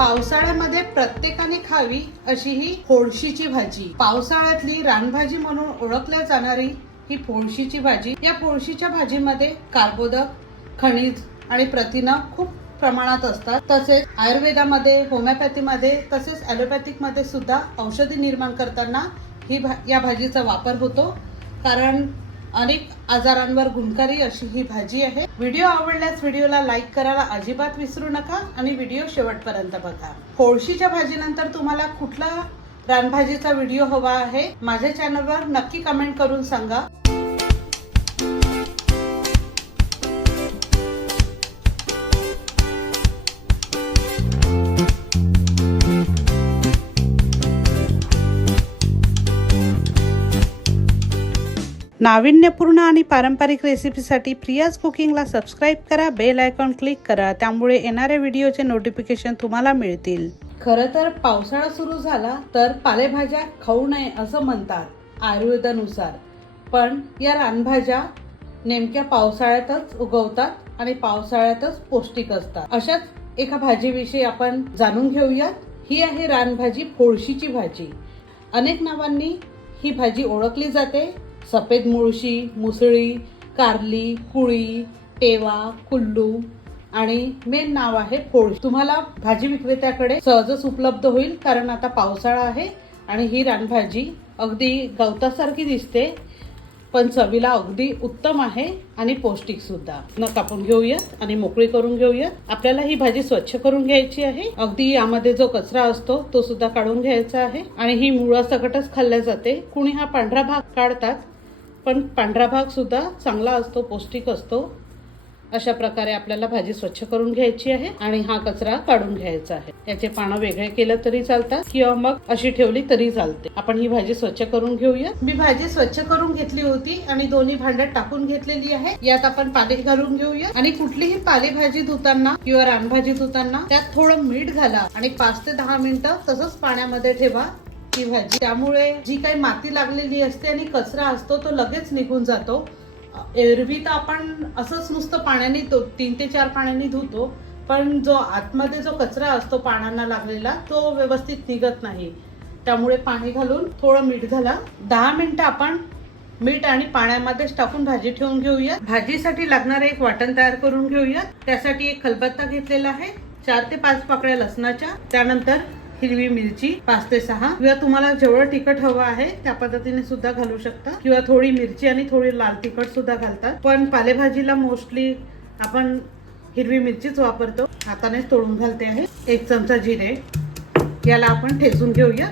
पावसाळ्यामध्ये प्रत्येकाने खावी अशी ही फोडशीची भाजी. पावसाळ्यातली रानभाजी म्हणून ओळखल्या जाणारी ही पोळशीची भाजी. या पोळशीच्या भाजीमध्ये कार्बोदक खनिज आणि प्रथिनं खूप प्रमाणात असतात. तसेच आयुर्वेदामध्ये होमिओपॅथीमध्ये तसेच ॲलोपॅथिकमध्ये सुद्धा औषधी निर्माण करताना ही भा या भाजीचा वापर होतो. कारण अनेक आजारांवर गुणकारी अशी ही भाजी आहे. व्हिडिओ आवडल्यास व्हिडिओला लाईक करायला अजिबात विसरू नका आणि व्हिडिओ शेवटपर्यंत बघा. फोळशीच्या भाजीनंतर तुम्हाला कुठला रानभाजीचा व्हिडिओ हवा आहे माझ्या चॅनलवर नक्की कमेंट करून सांगा. नाविन्यपूर्ण आणि पारंपरिक रेसिपीसाठी प्रियाज कुकिंगला सबस्क्राईब करा बेल आयकॉन क्लिक करा. त्यामुळे येणाऱ्या व्हिडिओचे नोटिफिकेशन तुम्हाला मिळतील. खरं तर पावसाळा सुरू झाला तर पालेभाज्या खाऊ नये असं म्हणतात आयुर्वेदानुसार. पण या रानभाज्या नेमक्या पावसाळ्यातच उगवतात आणि पावसाळ्यातच पौष्टिक असतात. अशाच एका भाजीविषयी आपण जाणून घेऊयात. ही आहे रानभाजी फोळशीची भाजी. अनेक नावांनी ही भाजी ओळखली जाते. सफेद मुळशी मुसळी कारली कुळी टेवा कुल्लू आणि मेन नाव आहे फोळ तुम्हाला भाजी विक्रेत्याकडे सहजच उपलब्ध होईल कारण आता पावसाळा आहे आणि ही रानभाजी अगदी गवतासारखी दिसते पण चवीला अगदी उत्तम आहे आणि पौष्टिक सुद्धा. न कापून घेऊयात आणि मोकळी करून घेऊयात. आपल्याला ही भाजी स्वच्छ करून घ्यायची आहे. अगदी यामध्ये जो कचरा असतो तो सुद्धा काढून घ्यायचा आहे. आणि ही मुळासकटच खाल्ल्या जाते. कुणी हा पांढरा भाग काढतात पण पांढरा भाग सुद्धा चांगला असतो पौष्टिक असतो. अशा प्रकारे आपल्याला भाजी स्वच्छ करून घ्यायची आहे आणि हा कचरा काढून घ्यायचा आहे. याचे पानं वेगळे केलं तरी चालतात किंवा मग अशी ठेवली तरी चालते. आपण ही भाजी स्वच्छ करून घेऊया मी भाजी स्वच्छ करून घेतली होती आणि दोन्ही भांड्यात टाकून घेतलेली आहे. यात आपण पाणी घालून घेऊया आणि कुठलीही पालेभाजी धुताना किंवा रानभाजी धुताना त्यात थोडं मीठ घाला आणि पाच ते दहा मिनिटं तसंच पाण्यामध्ये ठेवा. ही भाजी त्यामुळे जी काही माती लागलेली असते आणि कचरा असतो तो लगेच निघून जातो. एरवी तर आपण असंच नुसतं पाण्याने तो तीन ते चार पाण्याने धुतो पण जो आतमध्ये जो कचरा असतो पानांना लागलेला तो व्यवस्थित निघत नाही. त्यामुळे पाणी घालून थोडं मीठ घाला. दहा मिनिटं आपण मीठ आणि पाण्यामध्येच टाकून भाजी ठेवून घेऊया भाजीसाठी लागणारे एक वाटण तयार करून घेऊया त्यासाठी एक खलबत्ता घेतलेला आहे. चार ते पाच पाकळ्या लसणाच्या. त्यानंतर हिरवी मिरची पाच ते सहा. किंवा तुम्हाला जेवढं तिखट हवं आहे त्या पद्धतीने सुद्धा घालू शकता. किंवा थोडी मिरची आणि थोडी लाल तिखट सुद्धा घालतात. पण पालेभाजीला मोस्टली आपण हिरवी मिरचीच वापरतो. हातानेच तोडून घालते आहे. एक चमचा जिरे. याला आपण ठेचून घेऊया.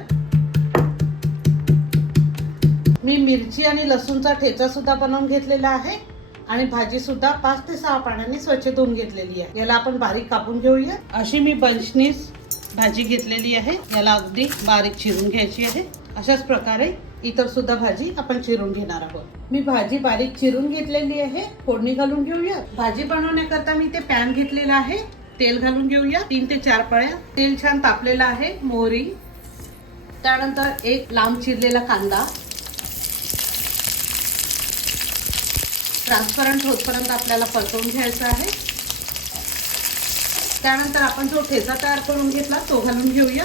मी मिरची आणि लसूणचा ठेचा सुद्धा बनवून घेतलेला आहे. आणि भाजी सुद्धा पाच ते सहा पाण्याने स्वच्छ धुवून घेतलेली आहे. याला आपण बारीक कापून घेऊया. अशी मी पंचनीस भाजी घेतलेली आहे. याला अगदी बारीक चिरून घ्यायची आहे. अशाच प्रकारे इतर सुद्धा भाजी आपण चिरून घेणार आहोत. मी भाजी बारीक चिरून घेतलेली आहे. फोडणी घालून घेऊया भाजी बनवण्याकरता मी ते पॅन घेतलेला आहे. तेल घालून घेऊया तीन ते चार पळ्या. तेल छान तापलेलं आहे. मोहरी. त्यानंतर एक लांब चिरलेला कांदा. ट्रान्सपरंट होतपर्यंत आपल्याला परतवून घ्यायचं आहे. त्यानंतर आपण जो ठेचा तयार करून घेतला तो घालून घेऊया.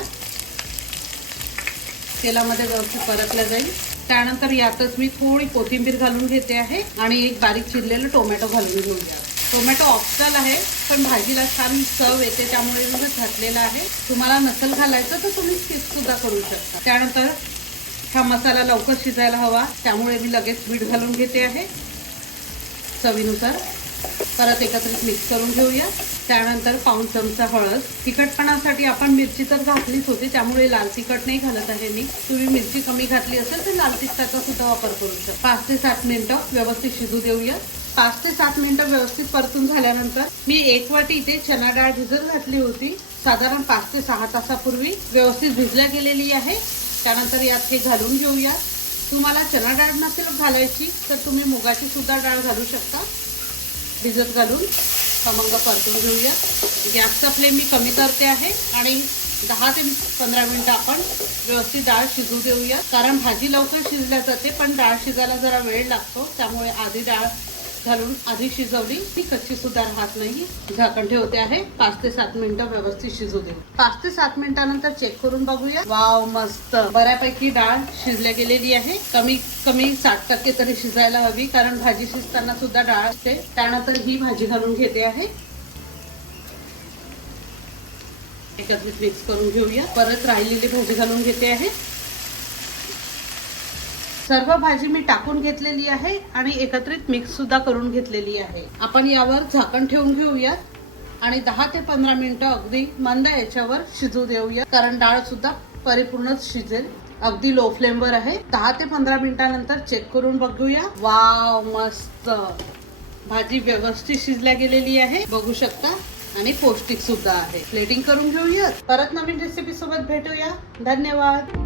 तेलामध्ये व्यवस्थित परतल्या जाईल. त्यानंतर यातच मी थोडी कोथिंबीर घालून घेते आहे आणि एक बारीक चिरलेलं टोमॅटो घालून घेऊया. टोमॅटो ऑप्शनल आहे पण भाजीला छान चव येते त्यामुळे मी घातलेला आहे. तुम्हाला नसल घालायचं तर तुम्ही स्किप सुद्धा करू शकता. त्यानंतर हा मसाला लवकर शिजायला हवा त्यामुळे मी लगेच मीठ घालून घेते आहे. चवीनुसार. परत एकत्रित मिक्स करून घेऊया. त्यानंतर पाऊन चमचा हळद. तिखटपणासाठी आपण मिरची तर घातलीच होती त्यामुळे लाल तिखट नाही घालत आहे मी. तुम्ही मिरची कमी घातली असेल तर लाल तिखटाचा सुद्धा वापर करू शकता. पाच ते सात मिनिटं व्यवस्थित शिजू देऊया. पाच ते सात मिनिटं व्यवस्थित परतून झाल्यानंतर मी एक वाटी इथे चना डाळ भिजत घातली होती. साधारण पाच ते सहा तासापूर्वी व्यवस्थित भिजल्या गेलेली आहे. त्यानंतर यात हे घालून घेऊया. तुम्हाला चना डाळ नसेल घालायची तर तुम्ही मुगाची सुद्धा डाळ घालू शकता. भिजत घालून. खमंग परतून घेऊया. गॅसचा फ्लेम मी कमी करते आहे आणि दहा ते पंधरा मिनटं आपण व्यवस्थित डाळ शिजू देऊया. कारण भाजी लवकर शिजल्या जाते पण डाळ शिजायला जरा वेळ लागतो त्यामुळे आधी डाळ घालून आधी शिजवली. ती कच्ची सुद्धा राहत नाही. झाकण ठेवते आहे. पाच ते सात मिनिटं व्यवस्थित शिजू दे पाच ते सात मिनिटानंतर चेक करून बघूया. वाव मस्त. बऱ्यापैकी डाळ शिजल्या गेलेली आहे. कमी कमी साठ टक्के तरी शिजायला हवी कारण भाजी शिजताना सुद्धा डाळ असते. त्यानंतर ही भाजी घालून घेते आहे. एकत्रित मिक्स करून घेऊया. परत राहिलेली भाजी घालून घेते आहे. सर्व भाजी मी टाकून घेतलेली आहे आणि एकत्रित मिक्स सुद्धा करून घेतलेली आहे. आपण यावर झाकण ठेवून घेऊयात आणि दहा ते पंधरा मिनिटं अगदी मंद याच्यावर शिजू देऊया कारण डाळ सुद्धा परिपूर्णच शिजेल. अगदी लो फ्लेमवर आहे. दहा ते पंधरा मिनिटानंतर चेक करून बघूया. वाव मस्त. भाजी व्यवस्थित शिजल्या गेलेली आहे. बघू शकता. आणि पौष्टिक सुद्धा आहे. प्लेटिंग करून घेऊयात. परत नवीन रेसिपी सोबत भेटूया. धन्यवाद.